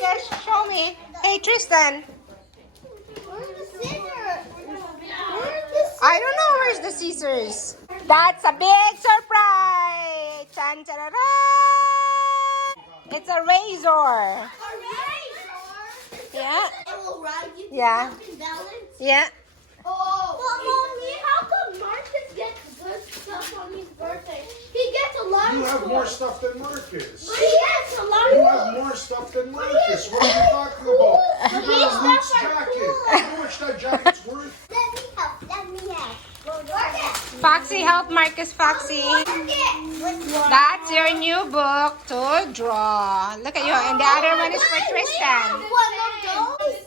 Marcus, show me. Hey, Tristan. Where's the scissors? I don't know where's the scissors. That's a big surprise. Chan, it's a razor. A razor? Yeah. It will ride you Yeah. up and balance? Yeah. Oh. But Mommy, how come Marcus gets good stuff on his birthday? He gets a lot You of have stuff. more stuff than Marcus. He gets a lot You of have more stuff than Marcus. What are you talking about? You got a Roots jacket. You know how much that jacket's worth? Let me help. Let me help. Marcus. Foxy, help Marcus, Foxy. That's your new book to draw. Look at you. And the other one is for Tristan. One of those.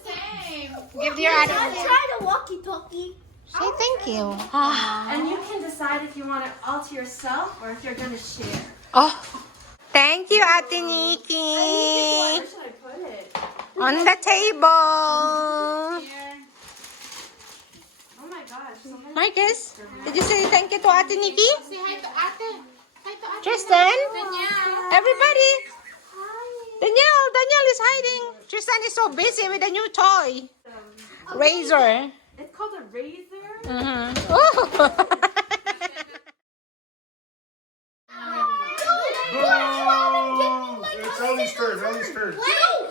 Give your other I'm one. trying to walkie-talkie. Say thank you. And you can decide if you want it all to yourself or if you're going to share. Oh, thank you, Ate Nikki. Where should I put it? On the table. Here. Oh my gosh. So many. Marcus, did you say thank you to Ate Nikki? Say hi to Ate. Hi to Ate. Tristan? Danielle. Everybody? Danielle is hiding. Tristan is so busy with a new toy. Razor. It's called a razor. Mm-hmm. No! It's Ellie's turn. Ellie's turn. No,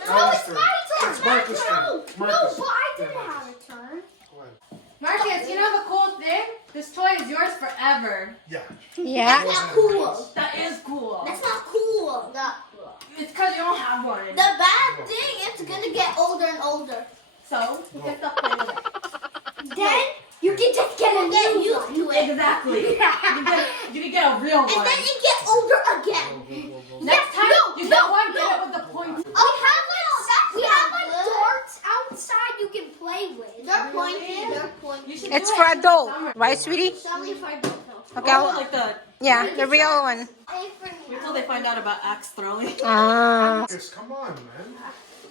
Ellie's it's turn. my turn. It's Marcus' turn. No, Marcus. but I didn't have a turn. Go ahead. Marcus, you know the cool thing? This toy is yours forever. Yeah. Yeah. That's not cool. That is cool. That's not cool. Not cool. It's because you don't have one. The bad thing, it's gonna get older and older. So, you can stop playing with it. Then you can just get a new used to it. Exactly. You can get a real And one. then it get older again. Next time you get one, get it with the point. We have a dart outside you can play with. They're pointy. They're pointy. You should It's do for it adult, summer. right, sweetie? Only if I don't know. Okay. Oh, like the. Yeah, the real one. Wait till they find out about axe throwing. Ah. Marcus, come on, man.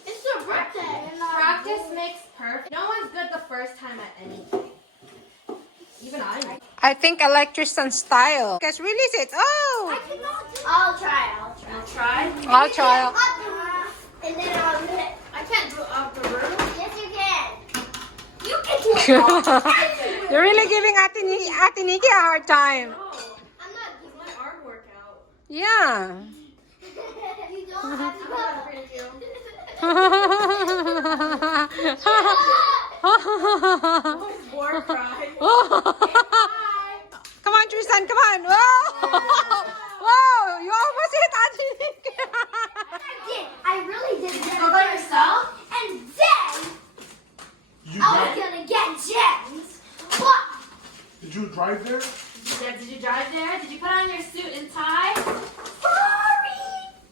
It's their birthday. Practice makes perfect. No one's good the first time at anything. Even I. I think I like Tristan's style. Guys, release it. Oh. I'll try. You'll try? I'll try. And then I'll do it. I can't do it out the room. Yes, you can. You can do it. You're really giving Ate Nikki a hard time. No, I'm not it's my arm workout. Yeah. You don't have to go. Always war cry. Come on, Tristan, come on. Whoa. Whoa, you almost hit Ate Nikki. I really did. Go by yourself? And then You I was drive, gonna get gems. But did you drive there? Did you drive there? Did you put on your suit and tie? Ferrari.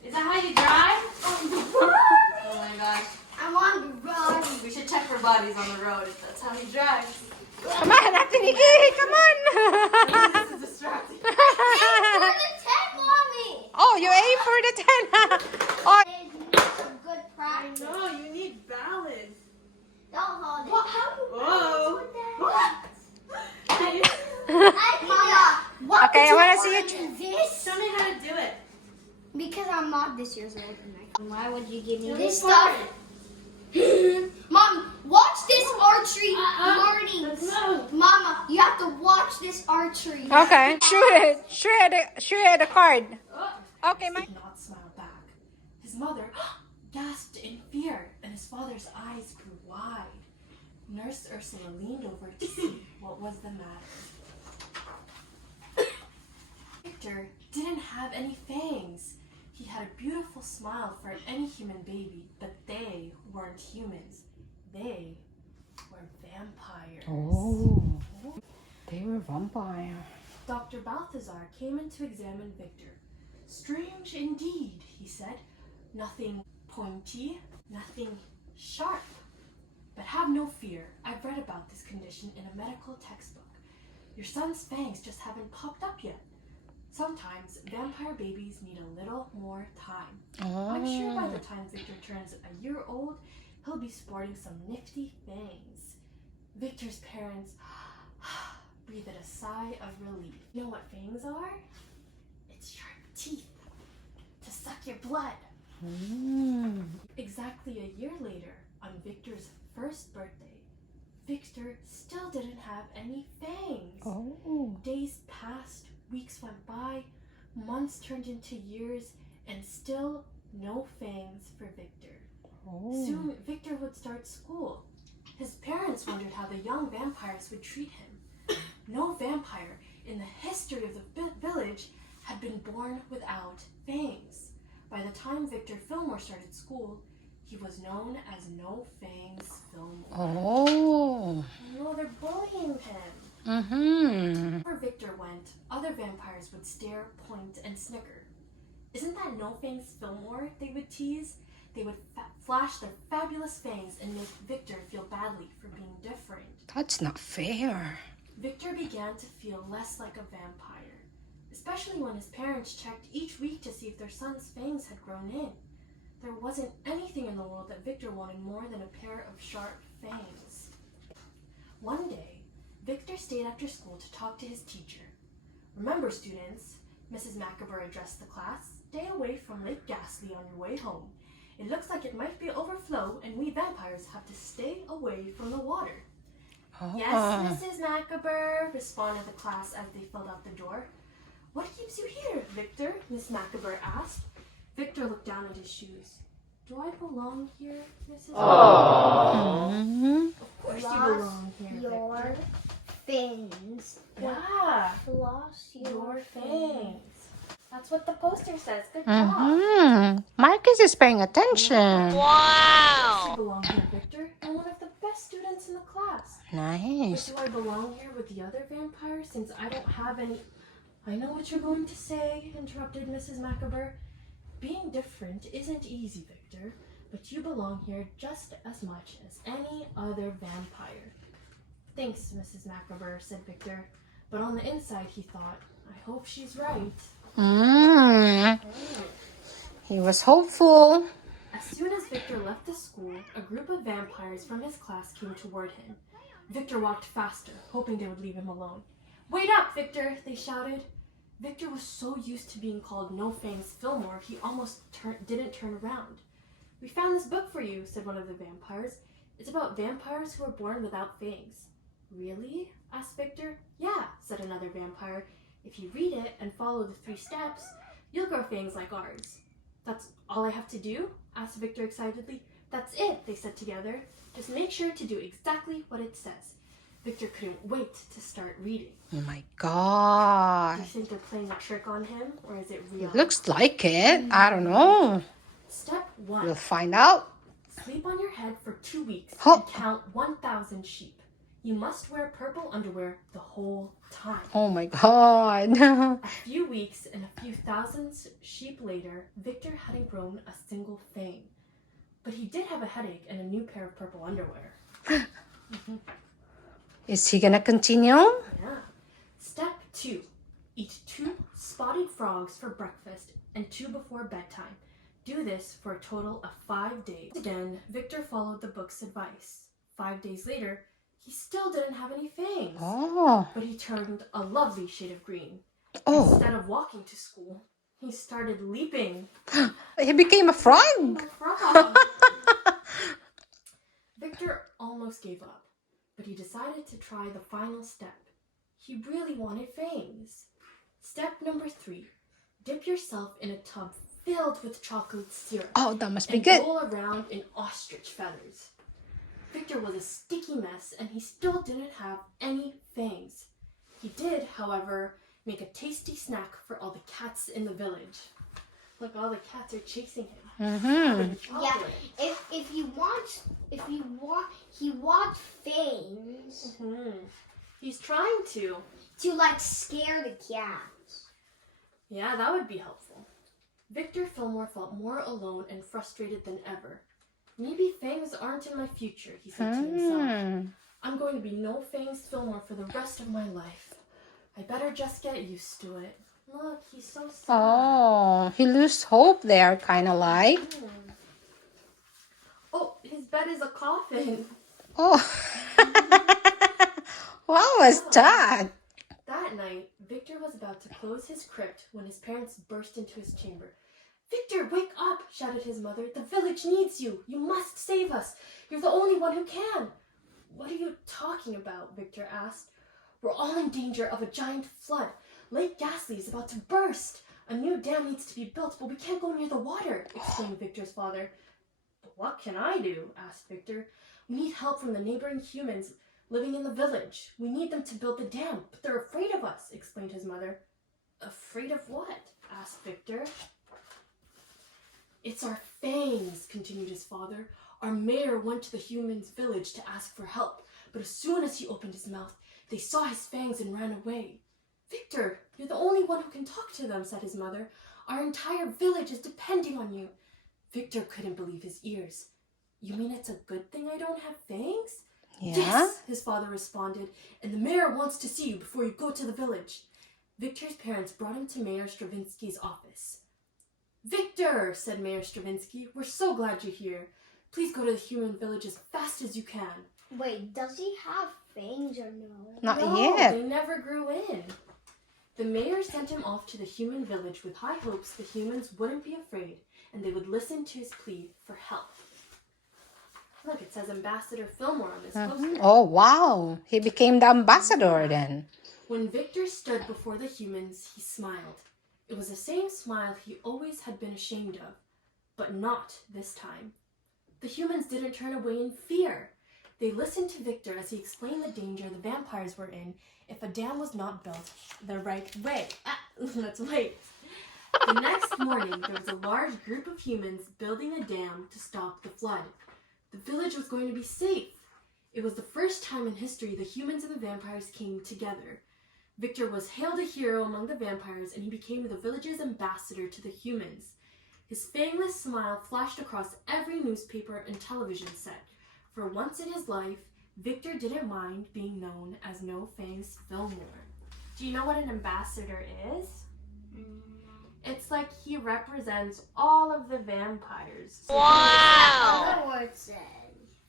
Is that how you drive? On the Oh Ferrari. my gosh. I'm on the road. We should check for bodies on the road if that's how he drives. Come on, Ate Nikki, come on. This is distracting. For the 10, Mommy. Oh, you aim for the 10. Oh. It needs some good practice. No, you need balance. Don't hold it. What? How do you Whoa. with that? Mama, what Okay, I would wanna you see wanna it. do this? Show me how to do it. Because I'm not this year's old. Why would you give me You'll this be stuff? fine. Mom, watch this archery mornings. No. Mama, you have to watch this archery. Okay, shoot it. Shoot it, the card. Okay, He Mike. did not smile back. His mother gasped in fear, and his father's eyes grew wide. Nurse Ursula leaned over to see what was the matter. Victor didn't have any fangs. He had a beautiful smile for any human baby, but they weren't humans. They were vampires. Oh, they were vampire. Dr. Balthazar came in to examine Victor. Strange indeed, he said. Nothing pointy, nothing sharp. But have no fear. I've read about this condition in a medical textbook. Your son's fangs just haven't popped up yet. Sometimes vampire babies need a little more time. I'm sure by the time Victor turns a year old, he'll be sporting some nifty fangs. Victor's parents breathed a sigh of relief. You know what fangs are? It's sharp teeth to suck your blood. Exactly a year later, on Victor's first birthday, Victor still didn't have any fangs. Oh. Days passed, weeks went by, months turned into years, and still no fangs for Victor. Oh. Soon, Victor would start school. His parents wondered how the young vampires would treat him. No vampire in the history of the village had been born without fangs. By the time Victor Fillmore started school, he was known as No Fangs Fillmore. Oh. No, they're bullying him. Mm-hmm. Wherever Victor went, other vampires would stare, point, and snicker. Isn't that No Fangs Fillmore? They would tease. They would flash their fabulous fangs and make Victor feel badly for being different. That's not fair. Victor began to feel less like a vampire, especially when his parents checked each week to see if their son's fangs had grown in. There wasn't anything in the world that Victor wanted more than a pair of sharp fangs. One day, Victor stayed after school to talk to his teacher. "Remember, students," Mrs. Macabre addressed the class, "stay away from Lake Ghastly on your way home. It looks like it might be overflow, and we vampires have to stay away from the water." Oh. "Yes, Mrs. Macabre," responded the class as they filled out the door. "What keeps you here, Victor?" Miss Macabre asked. Victor looked down at his shoes. "Do I belong here, Mrs. Macabre?" Mm-hmm. "Of course you belong here, Your Victor." fins. Yeah, Lost your fangs. That's what the poster says. Good job. Mm-hmm. Marcus is paying attention. You belong here, Victor. I'm one of the best students in the class. But Nice. do I belong here with the other vampires since I don't have any... "I know what you're going to say," interrupted Mrs. Macabre. "Being different isn't easy, Victor, but you belong here just as much as any other vampire." "Thanks, Mrs. Macabre," said Victor. But on the inside, he thought, "I hope she's right." Mm. He was hopeful. As soon as Victor left the school, a group of vampires from his class came toward him. Victor walked faster, hoping they would leave him alone. "Wait up, Victor!" they shouted. Victor was so used to being called No Fangs Fillmore, he almost didn't turn around. "We found this book for you," said one of the vampires. "It's about vampires who are born without fangs." "Really?" asked Victor. "Yeah," said another vampire. "If you read it and follow the 3 steps, you'll grow fangs like ours." "That's all I have to do?" asked Victor excitedly. "That's it," they said together. "Just make sure to do exactly what it says." Victor couldn't wait to start reading. Oh my Do God. you think they're playing a trick on him, or is it real? It looks like it. I don't know. Step 1. We'll find out. Sleep on your head for 2 weeks Huh. and count 1,000 sheep. You must wear purple underwear the whole time. Oh my God. A few weeks and a few thousand sheep later, Victor hadn't grown a single fang. But he did have a headache and a new pair of purple underwear. Is he gonna continue? Yeah. Step 2. Eat 2 spotted frogs for breakfast and 2 before bedtime. Do this for a total of 5 days. Again, Victor followed the book's advice. 5 days later, he still didn't have any fangs. Oh. But he turned a lovely shade of green. Oh. Instead of walking to school, he started leaping. He became a frog. A frog. Victor almost gave up, but he decided to try the final step. He really wanted fangs. Step number 3. Dip yourself in a tub filled with chocolate syrup. Oh, that must be and good. roll around in ostrich feathers. Victor was a sticky mess, and he still didn't have any fangs. He did, however, make a tasty snack for all the cats in the village. Look, all the cats are chasing him. Mm-hmm. Yeah. If he wants fangs He's trying to. like scare the cats. Yeah, that would be helpful. Victor Fillmore felt more alone and frustrated than ever. "Maybe fangs aren't in my future," he said to himself. "I'm going to be No Fangs Fillmore for the rest of my life. I better just get used to it." Look, he's so sad. Oh, he lost hope there, kind of like. Oh, his bed is a coffin. Oh. What was that? That night, Victor was about to close his crypt when his parents burst into his chamber. Victor, wake up, shouted his mother. The village needs you. You must save us. You're the only one who can. What are you talking about? Victor asked. We're all in danger of a giant flood. Lake Ghastly is about to burst. A new dam needs to be built, but we can't go near the water, explained Victor's father. But what can I do? Asked Victor. We need help from the neighboring humans living in the village. We need them to build the dam, but they're afraid of us, explained his mother. Afraid of what? Asked Victor. It's our fangs, continued his father. Our mayor went to the humans' village to ask for help, but as soon as he opened his mouth, they saw his fangs and ran away. Victor, you're the only one who can talk to them, said his mother. Our entire village is depending on you. Victor couldn't believe his ears. You mean it's a good thing I don't have fangs? Yeah. Yes, his father responded, and the mayor wants to see you before you go to the village. Victor's parents brought him to Mayor Stravinsky's office. Victor, said Mayor Stravinsky, we're so glad you're here. Please go to the human village as fast as you can. Wait, does he have fangs or no? Not yet. They never grew in. The mayor sent him off to the human village with high hopes the humans wouldn't be afraid and they would listen to his plea for help. Look, it says Ambassador Fillmore on this poster. Oh, wow. He became the ambassador then. When Victor stood before the humans, he smiled. It was the same smile he always had been ashamed of, but not this time. The humans didn't turn away in fear. They listened to Victor as he explained the danger the vampires were in if a dam was not built the right way. Let's wait. The next morning, there was a large group of humans building a dam to stop the flood. The village was going to be safe. It was the first time in history the humans and the vampires came together. Victor was hailed a hero among the vampires, and he became the village's ambassador to the humans. His fangless smile flashed across every newspaper and television set. For once in his life, Victor didn't mind being known as No Fangs Fillmore. Do you know what an ambassador is? It's like he represents all of the vampires. Wow! Other words then.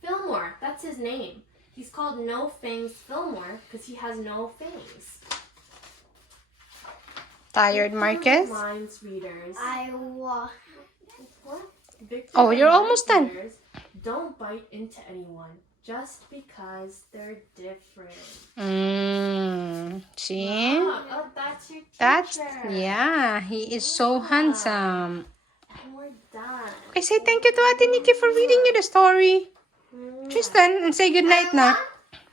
Fillmore, that's his name. He's called No Fangs Fillmore because he has no fangs. Tired, Marcus? Reminds readers. What? Victor Oh, you're almost done. readers, don't bite into anyone just because they're different. See? Oh, that's your teacher. That's, yeah, he is so handsome. And we're done. Okay, say thank you to Ate Nikki for reading you the story. Tristan, and say goodnight na.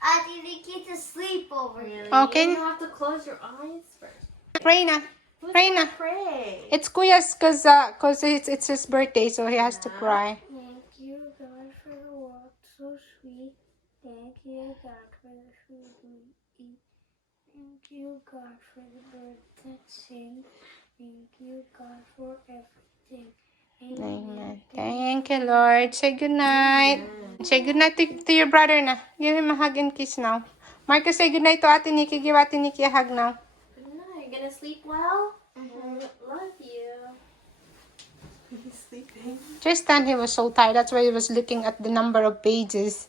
Ate Nikki to sleep over here. Okay. You have to close your eyes first. Pray na. Who's Pray gonna na. pray? It's Kuya's cause it's his birthday, so he has to cry. Thank you, God, for the walk so sweet. Thank you, God, for the food we eat. Thank you, God, for the birds that sing. Thank you, God, for everything. Amen. Thank you, Lord. Say goodnight. Say goodnight to your brother na. Give him a hug and kiss now. Marcus, say goodnight to Ate Nikki. Give Ate Nikki a hug now. Good night. You gonna sleep well? Love you. He's sleeping. Tristan, he was so tired. That's why he was looking at the number of pages.